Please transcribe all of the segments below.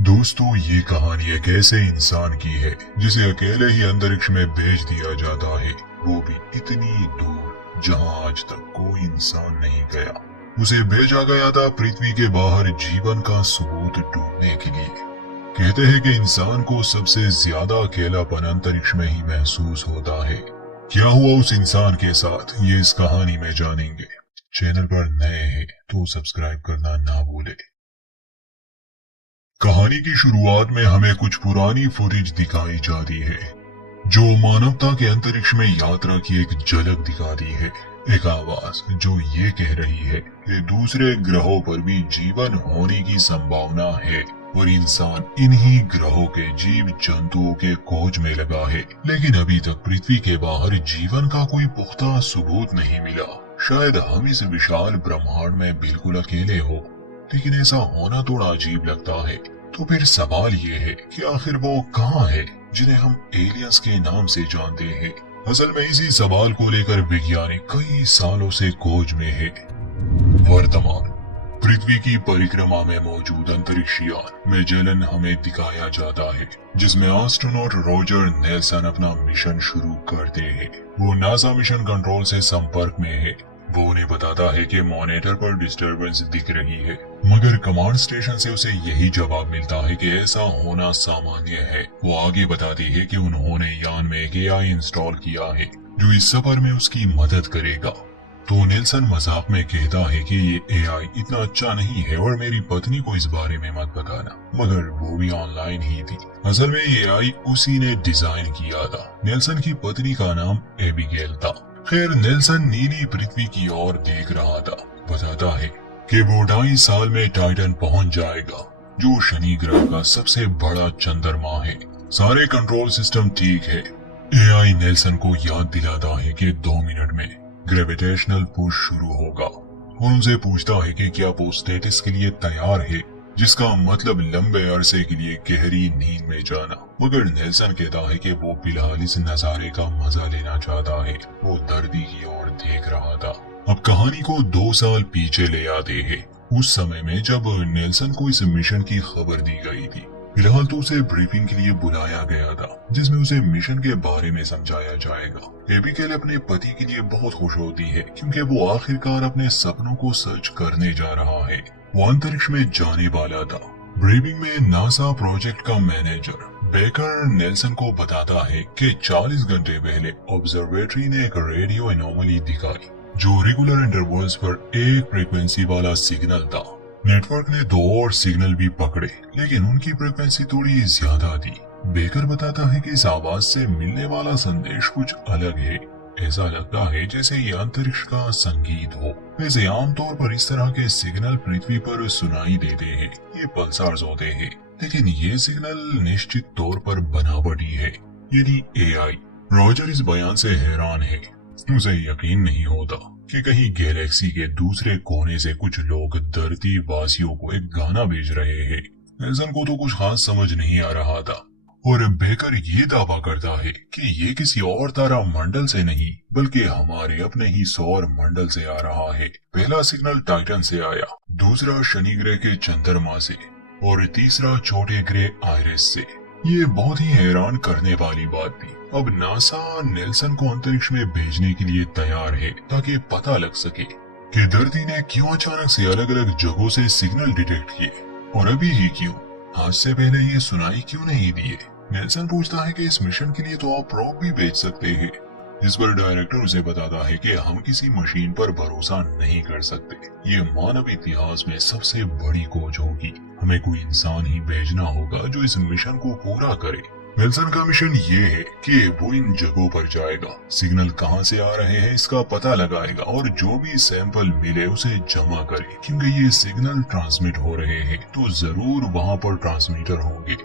दोस्तों, ये कहानी एक ऐसे इंसान की है जिसे अकेले ही अंतरिक्ष में भेज दिया जाता है, वो भी इतनी दूर जहां आज तक कोई इंसान नहीं गया। उसे भेजा गया था पृथ्वी के बाहर जीवन का सबूत ढूंढने के लिए। कहते हैं कि इंसान को सबसे ज्यादा अकेलापन अंतरिक्ष में ही महसूस होता है। क्या हुआ उस इंसान के साथ, ये इस कहानी में जानेंगे। चैनल पर नए हैं तो सब्सक्राइब करना ना भूले। कहानी की शुरुआत में हमें कुछ पुरानी फुटेज दिखाई जाती है जो मानवता के अंतरिक्ष में यात्रा की एक झलक दिखाती है। एक आवाज जो ये कह रही है कि दूसरे ग्रहों पर भी जीवन होने की संभावना है और इंसान इन्हीं ग्रहों के जीव जंतुओं के खोज में लगा है। लेकिन अभी तक पृथ्वी के बाहर जीवन का कोई पुख्ता सबूत नहीं मिला। शायद हम इस विशाल ब्रह्मांड में बिल्कुल अकेले हो, लेकिन ऐसा होना थोड़ा अजीब लगता है। तो फिर सवाल ये है कि आखिर वो कहाँ है जिन्हें हम एलियंस के नाम से जानते हैं। असल में इसी सवाल को लेकर वैज्ञानिक कई सालों से खोज में है। वर्तमान पृथ्वी की परिक्रमा में मौजूद अंतरिक्ष यान मैजेलन हमें दिखाया जाता है, जिसमें एस्ट्रोनॉट रॉजर नेल्सन अपना मिशन शुरू करते हैं। वो नासा मिशन कंट्रोल से संपर्क में है। वो उन्हें बताता है कि मॉनिटर पर डिस्टरबेंस दिख रही है, मगर कमांड स्टेशन से उसे यही जवाब मिलता है कि ऐसा होना सामान्य है। वो आगे बताती है कि उन्होंने यान में एक एआई इंस्टॉल किया है जो इस सफर में उसकी मदद करेगा। तो नेल्सन मजाक में कहता है कि ये एआई इतना अच्छा नहीं है और मेरी पत्नी को इस बारे में मत बताना, मगर वो भी ऑनलाइन ही थी। असल में ये एआई उसी ने डिजाइन किया था। नेल्सन की पत्नी का नाम एबिगेल था। खैर, नेल्सन नीली पृथ्वी की ओर देख रहा था। बताता है कि वो 2.5 साल में टाइटन पहुंच जाएगा, जो शनि ग्रह का सबसे बड़ा चंद्रमा है। सारे कंट्रोल सिस्टम ठीक है। एआई नेल्सन को याद दिलाता है कि 2 मिनट में ग्रेविटेशनल पुश शुरू होगा और उनसे पूछता है कि क्या वो स्टेटस के लिए तैयार है, जिसका मतलब लंबे अरसे के लिए गहरी नींद में जाना। मगर नेल्सन कहता है कि वो फिलहाल इस नजारे का मजा लेना चाहता है। वो धरती की ओर देख रहा था। अब कहानी को 2 साल पीछे ले आते हैं, उस समय में जब नेल्सन को इस मिशन की खबर दी गई थी। फिलहाल तो उसे ब्रीफिंग के लिए बुलाया गया था, जिसमें उसे मिशन के बारे में समझाया जाएगा। एबिगेल अपने पति के लिए बहुत खुश होती है क्योंकि वो आखिरकार अपने सपनों को सच करने जा रहा है। वो अंतरिक्ष में जाने वाला था। ब्रीफिंग में नासा प्रोजेक्ट का मैनेजर बेकर नेल्सन को बताता है कि 40 घंटे पहले ऑब्जर्वेटरी ने एक रेडियो एनोमली दिखाई जो रेगुलर इंटरवल्स पर एक फ्रीक्वेंसी वाला सिग्नल था। नेटवर्क ने 2 और सिग्नल भी पकड़े, लेकिन उनकी फ्रीक्वेंसी थोड़ी ज्यादा थी। बेकर बताता है कि इस आवाज से मिलने वाला संदेश कुछ अलग है। ऐसा लगता है जैसे ये अंतरिक्ष का संगीत हो। वैसे आमतौर पर इस तरह के सिग्नल पृथ्वी पर सुनाई देते हैं, ये पल्सार्स होते हैं, लेकिन ये सिग्नल निश्चित तौर पर बनावटी है, यानी एआई। रॉजर इस बयान से हैरान है। उसे यकीन नहीं होता कि कहीं गैलेक्सी के दूसरे कोने से कुछ लोग धरती वासियों को एक गाना भेज रहे हैं। नेल्सन को तो कुछ खास समझ नहीं आ रहा था और बेकर ये दावा करता है कि ये किसी और तारा मंडल से नहीं बल्कि हमारे अपने ही सौर मंडल से आ रहा है। पहला सिग्नल टाइटन से आया, दूसरा शनि ग्रह के चंद्रमा से और तीसरा छोटे ग्रह आइरिस से। ये बहुत ही हैरान करने वाली बात थी। अब नासा नेल्सन को अंतरिक्ष में भेजने के लिए तैयार है ताकि पता लग सके कि धरती ने क्यों अचानक से अलग अलग जगहों से सिग्नल डिटेक्ट किए और अभी ही क्यों। आज से पहले ये सुनाई क्यों नहीं दिए। नेल्सन पूछता है कि इस मिशन के लिए तो आप प्रोब भी भेज सकते हैं, जिस पर डायरेक्टर उसे बताता है कि हम किसी मशीन पर भरोसा नहीं कर सकते। ये मानव इतिहास में सबसे बड़ी खोज होगी। हमें कोई इंसान ही भेजना होगा जो इस मिशन को पूरा करे। नेल्सन का मिशन ये है कि वो इन जगहों पर जाएगा, सिग्नल कहां से आ रहे हैं इसका पता लगाएगा और जो भी सैंपल मिले उसे जमा करे, क्योंकि ये सिग्नल ट्रांसमिट हो रहे हैं तो जरूर वहां पर ट्रांसमीटर होंगे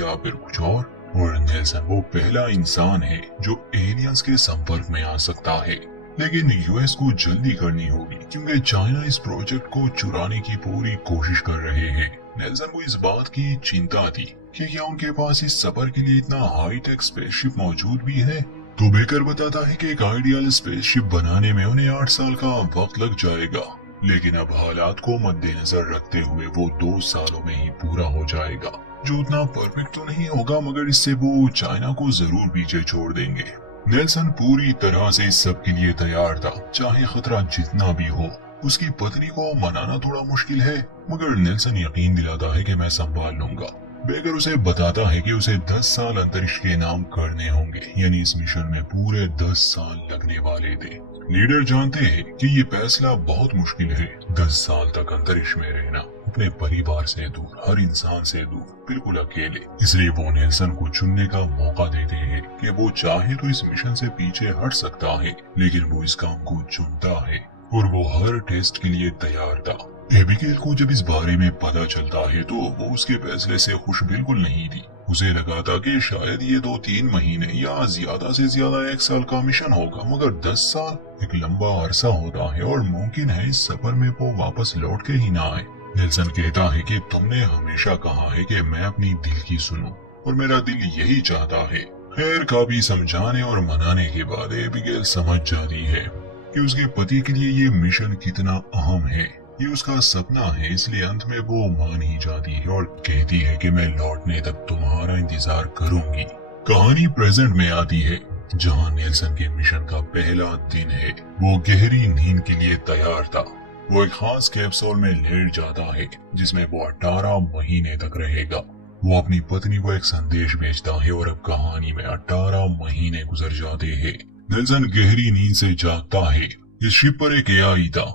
या फिर कुछ और नेल्सन वो पहला इंसान है जो एलियंस के संपर्क में आ सकता है। लेकिन यूएस को जल्दी करनी होगी क्योंकि चाइना इस प्रोजेक्ट को चुराने की पूरी कोशिश कर रहे हैं। नेल्सन को इस बात की चिंता थी कि क्या उनके पास इस सफर के लिए इतना हाईटेक स्पेसशिप मौजूद भी है। तो बेकर बताता है कि एक आइडियल स्पेसशिप बनाने में उन्हें 8 साल का वक्त लग जाएगा। लेकिन अब हालात को मद्देनजर रखते हुए वो 2 सालों में ही पूरा हो जाएगा, जो उतना परफेक्ट तो नहीं होगा मगर इससे वो चाइना को जरूर पीछे छोड़ देंगे। नेल्सन पूरी तरह से इस सब के लिए तैयार था, चाहे खतरा जितना भी हो। उसकी पत्नी को मनाना थोड़ा मुश्किल है, मगर नेल्सन यकीन दिलाता है कि मैं संभाल लूंगा। बेकर उसे बताता है कि उसे 10 साल अंतरिक्ष के नाम करने होंगे, यानी इस मिशन में पूरे 10 साल लगने वाले थे। लीडर जानते हैं कि ये फैसला बहुत मुश्किल है, 10 साल तक अंतरिक्ष में रहना, अपने परिवार से दूर, हर इंसान से दूर, बिल्कुल अकेले। इसलिए वो नेल्सन को चुनने का मौका देते हैं कि वो चाहे तो इस मिशन से पीछे हट सकता है, लेकिन वो इस काम को चुनता है और वो हर टेस्ट के लिए तैयार था। एबिगेल को जब इस बारे में पता चलता है तो वो उसके फैसले से खुश बिल्कुल नहीं थी। उसे लगा था कि शायद ये 2-3 महीने या ज्यादा से ज्यादा 1 साल का मिशन होगा, मगर 10 साल एक लंबा अरसा होता है और मुमकिन है इस सफर में वो वापस लौट के ही ना आए। नेल्सन कहता है कि तुमने हमेशा कहा है कि मैं अपनी दिल की सुनूं और मेरा दिल यही चाहता है। खैर, काफी समझाने और मनाने के बाद एबिगेल समझ जाती है कि उसके पति के लिए ये मिशन कितना अहम है, ये उसका सपना है। इसलिए अंत में वो मान ही जाती है और कहती है कि मैं लौटने तक तुम्हारा इंतजार करूंगी। कहानी प्रेजेंट में आती है, जहां नेल्सन के मिशन का पहला दिन है। वो गहरी नींद के लिए तैयार था। वो एक खास कैप्सूल में लेट जाता है, जिसमें वो 18 महीने तक रहेगा। वो अपनी पत्नी को एक संदेश भेजता है और अब कहानी में 18 महीने गुजर जाते हैं। नेल्सन गहरी नींद से जागता है। इस शिप पर एक एआई था।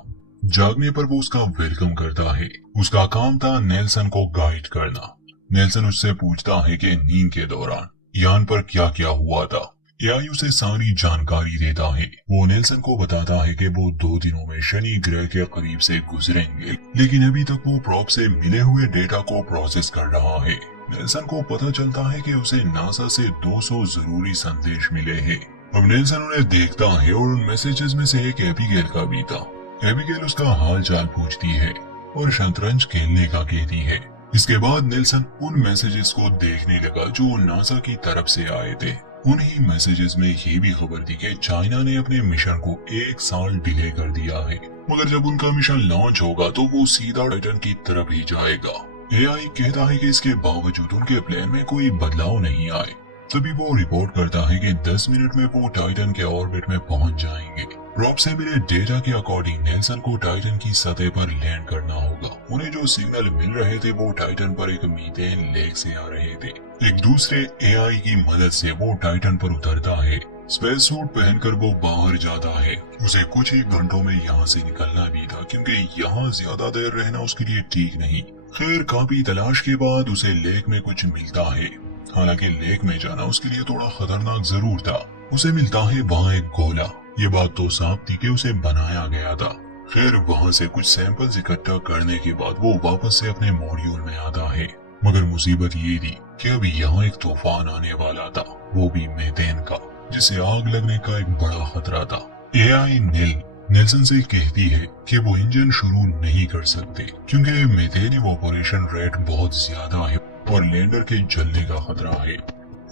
जागने पर वो उसका वेलकम करता है। उसका काम था नेल्सन को गाइड करना। नेल्सन उससे पूछता है कि नींद के दौरान यान पर क्या क्या हुआ था। एआई उसे सारी जानकारी देता है। वो नेल्सन को बताता है कि वो 2 दिनों में शनि ग्रह के करीब से गुजरेंगे, लेकिन अभी तक वो प्रोब से मिले हुए डेटा को प्रोसेस कर रहा है। नेल्सन को पता चलता है कि उसे नासा से 200 जरूरी संदेश मिले हैं। अब नेल्सन उन्हें देखता है और उन मैसेजेस में से एक एबिगेल का भी था। एबिगेल उसका हाल चाल पूछती है और शतरंज खेलने का कहती है। इसके बाद नेल्सन उन मैसेजेस को देखने लगा जो नासा की तरफ से आए थे। उन्हीं मैसेजेस में ये भी खबर थी कि चाइना ने अपने मिशन को 1 साल डिले कर दिया है, मगर जब उनका मिशन लॉन्च होगा तो वो सीधा टाइटन की तरफ ही जाएगा। एआई कहता है कि इसके बावजूद उनके प्लान में कोई बदलाव नहीं आए। तभी वो रिपोर्ट करता है कि 10 मिनट में वो टाइटन के ऑर्बिट में पहुंच जाएंगे। प्रोब से मिले डेटा के अकॉर्डिंग नेल्सन को टाइटन की सतह पर लैंड करना होगा। उन्हें जो सिग्नल मिल रहे थे वो टाइटन पर एक मीथेन लेक से आ रहे थे। एक दूसरे एआई की मदद से वो टाइटन पर उतरता है। स्पेस सूट पहनकर वो बाहर जाता है। उसे कुछ ही घंटों में यहाँ से निकलना भी था, क्योंकि यहाँ ज्यादा देर रहना उसके लिए ठीक नहीं। खैर, काफी तलाश के बाद उसे लेक में कुछ मिलता है। हालांकि लेक में जाना उसके लिए थोड़ा खतरनाक जरूर था। उसे मिलता है वहाँ एक गोला। ये बात तो साफ थी कि उसे बनाया गया था। खैर, वहाँ से कुछ सैंपल्स इकट्ठा करने के बाद वो वापस से अपने मॉड्यूल में आता है। मगर मुसीबत ये थी कि अभी यहाँ एक तूफान आने वाला था, वो भी मीथेन का, जिससे आग लगने का एक बड़ा खतरा था। एआई नेल्सन से कहती है कि वो इंजन शुरू नहीं कर सकते, क्योंकि मीथेन इवोपोरेशन रेट बहुत ज्यादा है और लैंडर के जलने का खतरा है।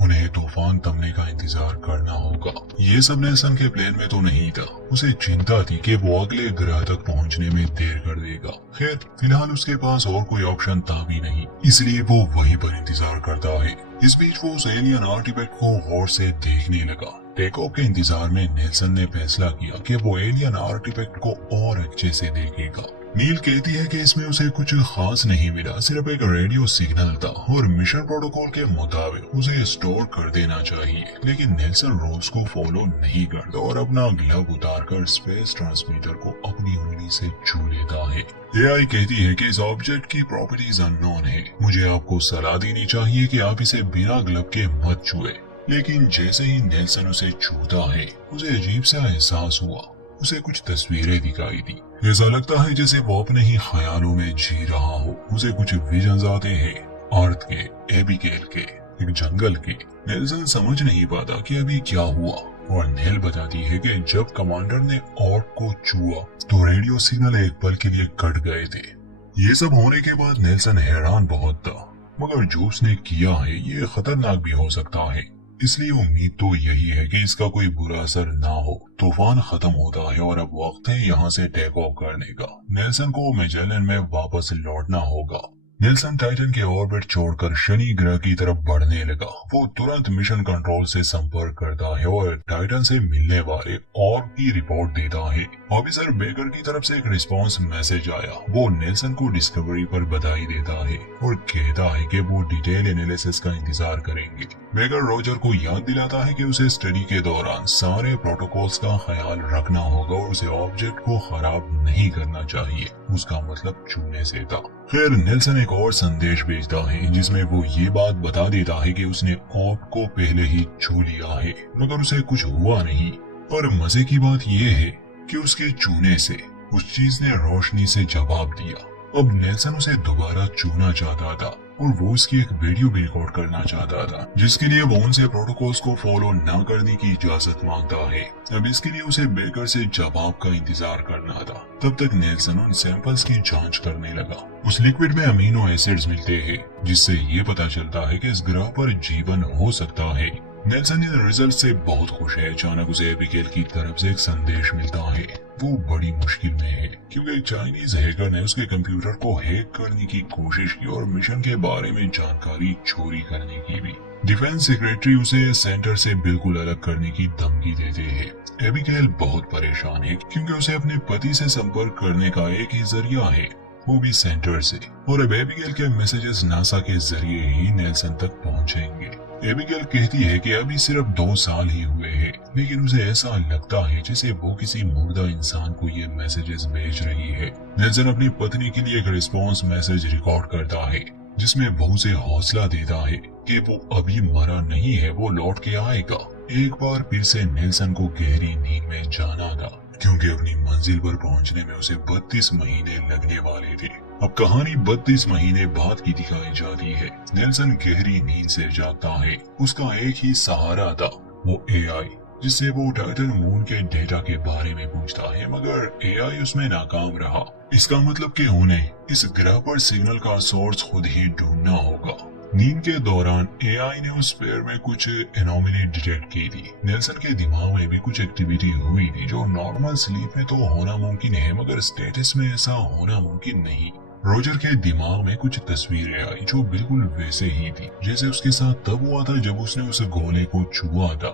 उन्हें तूफान थमने का इंतजार करना होगा। ये सब नेल्सन के प्लान में तो नहीं था। उसे चिंता थी कि वो अगले ग्रह तक पहुंचने में देर कर देगा। खैर, फिलहाल उसके पास और कोई ऑप्शन था भी नहीं, इसलिए वो वहीं पर इंतजार करता है। इस बीच वो उस एलियन आर्टिफैक्ट को गौर से देखने लगा। टेक ऑफ के इंतजार में नेल्सन ने फैसला किया कि वो एलियन आर्टिफैक्ट को और अच्छे से देखेगा। नील कहती है कि इसमें उसे कुछ खास नहीं मिला, सिर्फ एक रेडियो सिग्नल था और मिशन प्रोटोकॉल के मुताबिक उसे स्टोर कर देना चाहिए। लेकिन नेल्सन रूल्स को फॉलो नहीं करता और अपना ग्लव उतारकर स्पेस ट्रांसमीटर को अपनी उंगली से छू लेता है। एआई कहती है कि इस ऑब्जेक्ट की प्रॉपर्टीज अननोन है। मुझे आपको सलाह देनी चाहिए कि आप इसे बिना ग्लव के मत छुए। लेकिन जैसे ही नेल्सन उसे छूता है, उसे अजीब सा एहसास हुआ। उसे कुछ तस्वीरें दिखाई दी। ऐसा लगता है जैसे वो अपने ही ख्यालों में जी रहा हो। उसे कुछ विजन्स आते हैं, अर्थ के, एबिगेल के, एक जंगल के। नेल्सन समझ नहीं पाता कि अभी क्या हुआ और नेल बताती है कि जब कमांडर ने ऑर्क को छुआ तो रेडियो सिग्नल एक पल के लिए कट गए थे। ये सब होने के बाद नेल्सन हैरान बहुत था, मगर जो उसने किया है ये खतरनाक भी हो सकता है। इसलिए उम्मीद तो यही है कि इसका कोई बुरा असर ना हो। तूफान खत्म होता है और अब वक्त है यहाँ से टेक ऑफ करने का। नेल्सन को मैजेलन में वापस लौटना होगा। नेल्सन टाइटन के ऑर्बिट छोड़कर शनि ग्रह की तरफ बढ़ने लगा। वो तुरंत मिशन कंट्रोल से संपर्क करता है और टाइटन से मिलने वाले और की रिपोर्ट देता है। ऑफिसर बेकर की तरफ से एक रिस्पांस मैसेज आया। वो नेल्सन को डिस्कवरी पर बधाई देता है और कहता है कि वो डिटेल एनालिसिस का इंतजार करेंगे। बेकर रोजर को याद दिलाता है कि उसे स्टडी के दौरान सारे प्रोटोकॉल्स का ख्याल रखना होगा और उसे ऑब्जेक्ट को खराब नहीं करना चाहिए। उसका मतलब छूने से था। फिर नेल्सन एक और संदेश भेजता है जिसमें वो ये बात बता देता है कि उसने ऑर्ब को पहले ही छू लिया है मगर उसे कुछ हुआ नहीं। और मजे की बात यह है कि उसके छूने से उस चीज ने रोशनी से जवाब दिया। अब नेल्सन उसे दोबारा छूना चाहता था और वो उसकी एक वीडियो भी रिकॉर्ड करना चाहता था जिसके लिए वो उनसे प्रोटोकॉल्स को फॉलो न करने की इजाजत मांगता है। अब इसके लिए उसे बेकर से जवाब का इंतजार करना था। तब तक नेल्सन उन सैंपल्स की जांच करने लगा। उस लिक्विड में अमीनो एसिड्स मिलते हैं जिससे ये पता चलता है कि इस ग्रह पर जीवन हो सकता है। नेल्सन इन रिजल्ट से बहुत खुश है। अचानक उसे एबिगेल की तरफ से एक संदेश मिलता है। वो बड़ी मुश्किल में है क्योंकि एक चाइनीज हैकर ने उसके कंप्यूटर को हैक करने की कोशिश की और मिशन के बारे में जानकारी चोरी करने की भी। डिफेंस सेक्रेटरी उसे सेंटर से बिल्कुल अलग करने की धमकी देते हैं। एबिगेल बहुत परेशान है क्योंकि उसे अपने पति से संपर्क करने का एक ही जरिया है, वो भी सेंटर से। और अब एबिगेल के मैसेजेस नासा के जरिए ही नेल्सन तक पहुंचेंगे। एबिगेल कहती है कि अभी सिर्फ 2 साल ही हुए हैं, लेकिन उसे ऐसा लगता है जैसे वो किसी मुर्दा इंसान को ये मैसेजेस भेज रही है। नेल्सन अपनी पत्नी के लिए एक रिस्पांस मैसेज रिकॉर्ड करता है जिसमें वो उसे हौसला देता है कि वो अभी मरा नहीं है, वो लौट के आएगा। एक बार फिर से नेल्सन को गहरी नींद में जाना था क्योंकि अपनी मंजिल पर पहुंचने में उसे 32 महीने लगने वाले थे। अब कहानी 32 महीने बाद की दिखाई जाती है। नेल्सन गहरी नींद से जागता है। उसका एक ही सहारा था, वो एआई, जिससे वो टाइटन मून के डेटा के बारे में पूछता है मगर एआई उसमें नाकाम रहा। इसका मतलब कि उन्हें इस ग्रह पर सिग्नल का सोर्स खुद ही ढूंढना होगा। नींद के दौरान एआई ने उस पेड़ में कुछ एनोमली डिटेक्ट की थी। नेल्सन के दिमाग में भी कुछ एक्टिविटी हुई थी जो नॉर्मल स्लीप में तो होना मुमकिन है मगर स्टेटस में ऐसा होना मुमकिन नहीं। रोजर के दिमाग में कुछ तस्वीरें आई जो बिल्कुल वैसे ही थी जैसे उसके साथ तब हुआ था जब उसने उस गोले को छुआ था।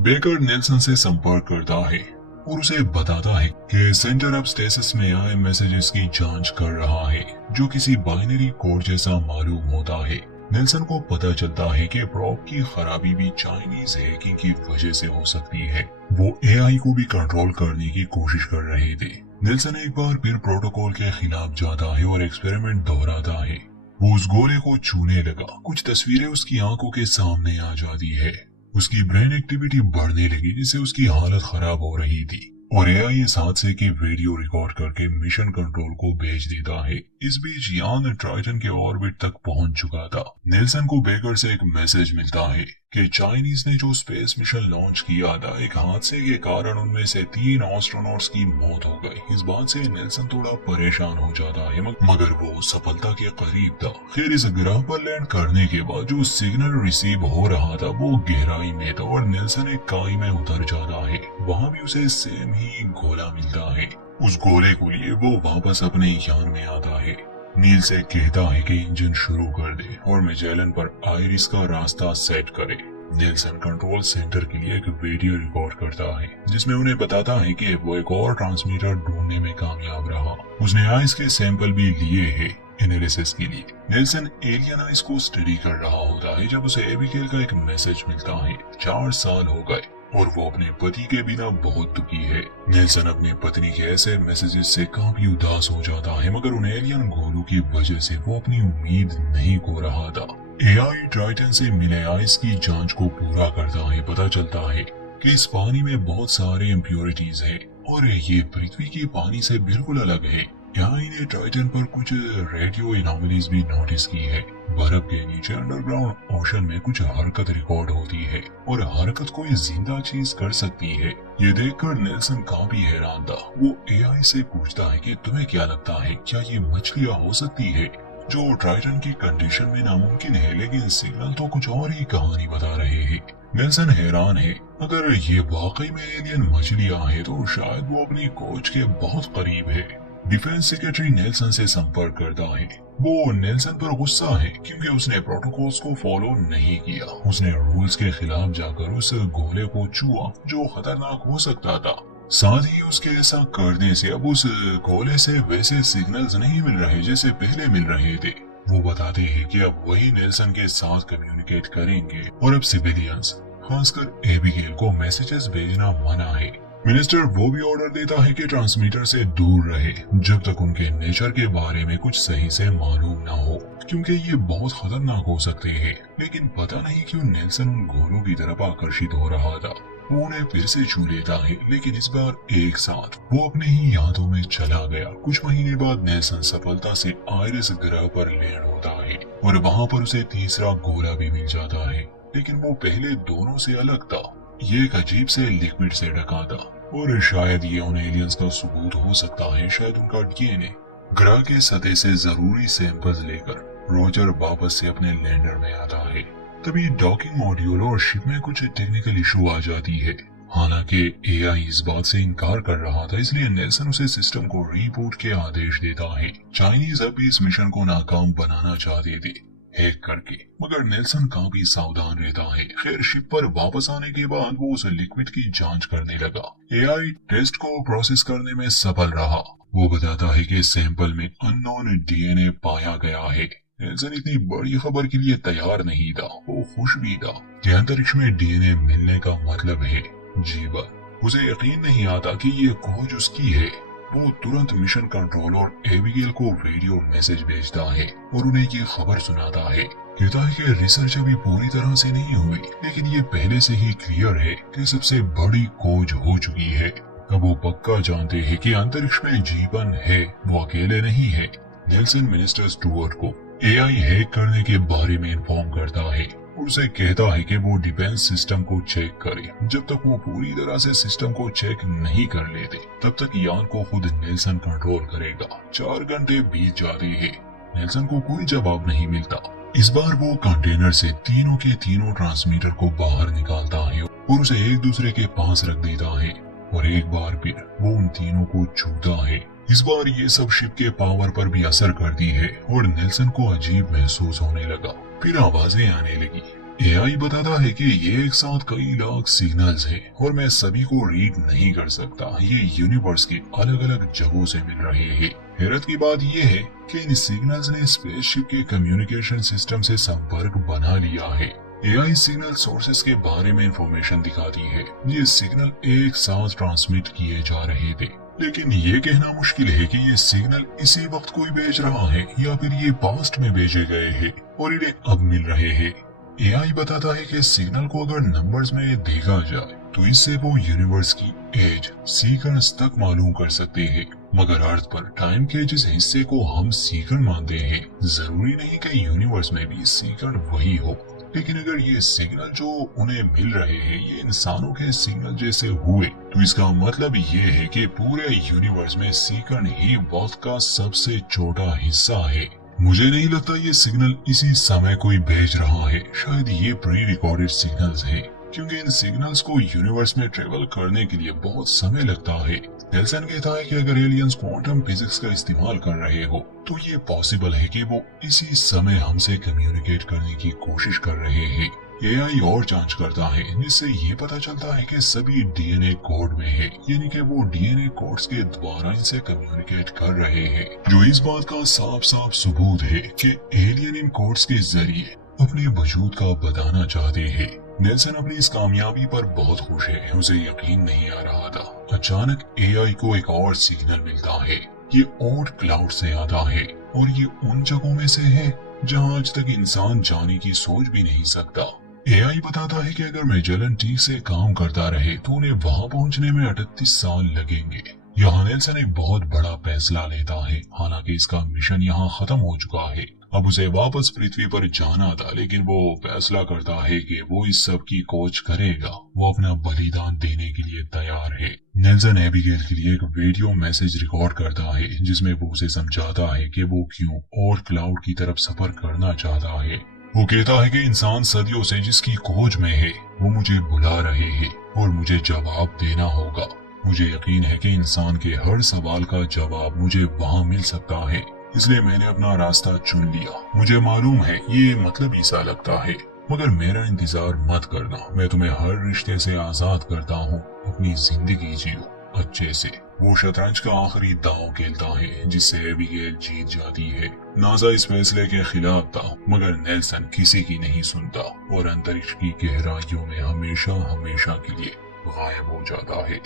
बेकर नेल्सन से संपर्क करता है और उसे बताता है कि सेंटर अब स्टेसिस में आए मैसेजेस की जांच कर रहा है जो किसी बाइनरी कोड जैसा मालूम होता है। नेल्सन को पता चलता है कि प्रोब की खराबी भी चाइनीज हैकिंग की वजह से हो सकती है। वो एआई को भी कंट्रोल करने की कोशिश कर रहे थे। नेल्सन एक बार फिर प्रोटोकॉल के खिलाफ जाता है और एक्सपेरिमेंट दोहराता है। वो उस गोले को छूने लगा। कुछ तस्वीरें उसकी आंखों के सामने आ जाती है। उसकी ब्रेन एक्टिविटी बढ़ने लगी जिससे उसकी हालत खराब हो रही थी और एआई इस हादसे की वीडियो रिकॉर्ड करके मिशन कंट्रोल को भेज देता है। इस बीच यान ट्राइटन के ऑर्बिट तक पहुंच चुका था। नेल्सन को बेकर से एक मैसेज मिलता है कि चाइनीज ने जो स्पेस मिशन लॉन्च किया था, एक हादसे के कारण उनमें से 3 एस्ट्रोनॉट्स की मौत हो गई। इस बात से नेल्सन थोड़ा परेशान हो जाता है मगर वो सफलता के करीब था। फिर इस ग्रह पर लैंड करने के बाद जो सिग्नल रिसीव हो रहा था वो गहराई में था और नेल्सन एक खाई में उतर जाता है। वहाँ भी उसे सेम ही गोला मिलता है। उस गोले को लिए वो वापस अपने यान में आता है। नील से कहता है कि इंजन शुरू कर दे और मैजेलन पर आइरिस का रास्ता सेट करे। नेल्सन कंट्रोल सेंटर के लिए एक वीडियो रिकॉर्ड करता है जिसमें उन्हें बताता है कि वो एक और ट्रांसमीटर ढूंढने में कामयाब रहा। उसने आइस के सैंपल भी लिए हैं एनालिसिस के लिए। नेल्सन एलियन आइस को स्टडी कर रहा होता है जब उसे एबिगेल का एक मैसेज मिलता है। 4 साल हो गए और वो अपने पति के बिना बहुत दुखी है। नेल्सन अपनी पत्नी के ऐसे मैसेजेस से काफी उदास हो जाता है मगर उन एलियन गोलों की वजह से वो अपनी उम्मीद नहीं खो रहा था। एआई ट्राइटन से मिले आइस की जांच को पूरा करता है। पता चलता है कि इस पानी में बहुत सारे इम्प्योरिटीज हैं और ये पृथ्वी के पानी से बिल्कुल अलग है। एआई ने ट्राइटन पर कुछ रेडियो एनोमलीज भी नोटिस की है। बर्फ के नीचे अंडरग्राउंड ओशन में कुछ हरकत रिकॉर्ड होती है और हरकत कोई जिंदा चीज कर सकती है। ये देखकर नेल्सन काफी हैरान था। वो एआई से पूछता है कि तुम्हें क्या लगता है, क्या ये मछलियां हो सकती है? जो ट्राइटन की कंडीशन में नामुमकिन है लेकिन सिग्नल तो कुछ और ही कहानी बता रहे हैं। नेल्सन हैरान है। अगर ये वाकई में एलियन मछलियां हैं तो शायद वो अपनी खोज के बहुत करीब है। डिफेंस सेक्रेटरी नेल्सन से संपर्क करता है। वो नेल्सन पर गुस्सा है क्योंकि उसने प्रोटोकॉल्स को फॉलो नहीं किया। उसने रूल्स के खिलाफ जाकर उस गोले को छुआ जो खतरनाक हो सकता था। साथ ही उसके ऐसा करने से अब उस गोले से वैसे सिग्नल्स नहीं मिल रहे जैसे पहले मिल रहे थे। वो बताते हैं कि अब वही नेल्सन के साथ कम्युनिकेट करेंगे और अब सिविलियंस खासकर एबिगेल को मैसेजेस भेजना मना है। मिनिस्टर वो भी ऑर्डर देता है कि ट्रांसमीटर से दूर रहे जब तक उनके नेचर के बारे में कुछ सही से मालूम ना हो, क्योंकि ये बहुत खतरनाक हो सकते हैं। लेकिन पता नहीं क्यों नेल्सन उन गोलों की तरफ आकर्षित हो रहा था। वो उन्हें फिर से छू लेता है, लेकिन इस बार एक साथ। वो अपने ही यादों में चला गया। कुछ महीने बाद नेल्सन सफलता से आयरिस ग्रह पर लैंड होता है और वहाँ पर उसे तीसरा गोला भी मिल जाता है, लेकिन वो पहले दोनों से अलग था। ये एक अजीब से लिक्विड से ढका था और शायद ये उन एलियंस का सबूत हो सकता है। शायद उनका डीएनए। ग्रह के सतह से जरूरी सैंपल्स लेकर रोजर वापस से अपने लैंडर में आता है। तभी डॉकिंग मॉड्यूल और शिप में कुछ टेक्निकल इशू आ जाती है। हालांकि एआई इस बात से इनकार कर रहा था, इसलिए नेल्सन उसे सिस्टम को रीबूट के आदेश देता है। चाइनीज अब इस मिशन को नाकाम बनाना चाहते थे हैक करके, मगर नेल्सन काफी सावधान रहता है। खैर, शिप पर वापस आने के बाद वो उस लिक्विड की जांच करने लगा। एआई टेस्ट को प्रोसेस करने में सफल रहा। वो बताता है कि सैंपल में अननोन डीएनए पाया गया है। नेल्सन इतनी बड़ी खबर के लिए तैयार नहीं था। वो खुश भी था कि अंतरिक्ष में डीएनए मिलने का मतलब है जीवन। उसे यकीन नहीं आता कि ये खोज उसकी है। वो तुरंत मिशन कंट्रोल और एबिगेल को रेडियो मैसेज भेजता है और उन्हें ये खबर सुनाता है। कहता है कि रिसर्च अभी पूरी तरह से नहीं हुई, लेकिन ये पहले से ही क्लियर है कि सबसे बड़ी खोज हो चुकी है। अब वो पक्का जानते हैं कि अंतरिक्ष में जीवन है, वो अकेले नहीं है। नेल्सन मिनिस्टर स्टुअर्ट को एआई हैक करने के बारे में इन्फॉर्म करता है और उसे कहता है कि वो डिफेंस सिस्टम को चेक करे। जब तक वो पूरी तरह से सिस्टम को चेक नहीं कर लेते, तब तक यान को खुद नेल्सन कंट्रोल करेगा। 4 घंटे बीत जाते हैं। नेल्सन को कोई जवाब नहीं मिलता। इस बार वो कंटेनर से तीनों के तीनों ट्रांसमीटर को बाहर निकालता है और उसे एक दूसरे के पास रख देता है और एक बार फिर वो उन तीनों को छूता है। इस बार ये सब शिप के पावर पर भी असर करती है और नेल्सन को अजीब महसूस होने लगा। फिर आवाजें आने लगी। एआई बताता है कि ये एक साथ कई लाख सिग्नल्स हैं और मैं सभी को रीड नहीं कर सकता। ये यूनिवर्स के अलग अलग जगहों से मिल रहे हैं। हैरत की बात ये है कि इन सिग्नल्स ने स्पेसशिप के कम्युनिकेशन सिस्टम से संपर्क बना लिया है। एआई सिग्नल सोर्सेस के बारे में इंफॉर्मेशन दिखाती है। ये सिग्नल एक साथ ट्रांसमिट किए जा रहे थे, लेकिन ये कहना मुश्किल है कि ये सिग्नल इसी वक्त कोई भेज रहा है या फिर ये पास्ट में भेजे गए हैं और इन्हें अब मिल रहे हैं। एआई बताता है कि सिग्नल को अगर नंबर्स में देखा जाए तो इससे वो यूनिवर्स की एज सीक्वेंस तक मालूम कर सकते हैं। मगर अर्थ पर टाइम के जिस हिस्से को हम सीक्वेंस मानते हैं, जरूरी नहीं कि यूनिवर्स में भी सीक्वेंस वही हो। लेकिन अगर ये सिग्नल जो उन्हें मिल रहे हैं ये इंसानों के सिग्नल जैसे हुए, तो इसका मतलब ये है कि पूरे यूनिवर्स में सीक्वेंस ही वक्त का सबसे छोटा हिस्सा है। मुझे नहीं लगता ये सिग्नल इसी समय कोई भेज रहा है। शायद ये प्री रिकॉर्डेड सिग्नल्स है, क्योंकि इन सिग्नल्स को यूनिवर्स में ट्रेवल करने के लिए बहुत समय लगता है। नेल्सन कहता है कि अगर एलियंस क्वांटम फिजिक्स का इस्तेमाल कर रहे हो तो ये पॉसिबल है कि वो इसी समय हमसे कम्युनिकेट करने की कोशिश कर रहे हैं। एआई और जांच करता है जिससे ये पता चलता है कि सभी डीएनए कोड में है, यानी कि वो डीएनए कोड्स के द्वारा इनसे कम्युनिकेट कर रहे हैं, जो इस बात का साफ साफ सबूत है कि एलियन इन कोड्स के जरिए अपने वजूद का बताना चाहते हैं। नेल्सन अपनी इस कामयाबी पर बहुत खुश है। उसे यकीन नहीं आ रहा था। अचानक एआई को एक और सिग्नल मिलता है। ये ओट क्लाउड से आता है और ये उन जगहों में से है जहां आज तक इंसान जाने की सोच भी नहीं सकता। एआई बताता है कि अगर मैजेलन ठीक से काम करता रहे तो उन्हें वहां पहुंचने में 38 साल लगेंगे। यहाँ नेल्सन एक बहुत बड़ा फैसला लेता है। हालांकि इसका मिशन यहाँ खत्म हो चुका है, अब उसे वापस पृथ्वी पर जाना था, लेकिन वो फैसला करता है कि वो इस सब की खोज करेगा। वो अपना बलिदान देने के लिए तैयार है। नेल्सन एबिगेल के लिए एक वीडियो मैसेज रिकॉर्ड करता है जिसमें वो उसे समझाता है कि वो क्यों और क्लाउड की तरफ सफर करना चाहता है। वो कहता है कि इंसान सदियों से जिसकी खोज में है वो मुझे बुला रहे हैं और मुझे जवाब देना होगा। मुझे यकीन है कि इंसान के हर सवाल का जवाब मुझे वहाँ मिल सकता है, इसलिए मैंने अपना रास्ता चुन लिया। मुझे मालूम है ये मतलबी सा लगता है, मगर मेरा इंतजार मत करना। मैं तुम्हें हर रिश्ते से आजाद करता हूँ। अपनी जिंदगी जियो अच्छे से। वो शतरंज का आखिरी दांव खेलता है जिससे एबिगेल जीत जाती है। नाजा इस फैसले के खिलाफ था, मगर नेल्सन किसी की नहीं सुनता और अंतरिक्ष की गहराइयों में हमेशा हमेशा के लिए गायब हो जाता है।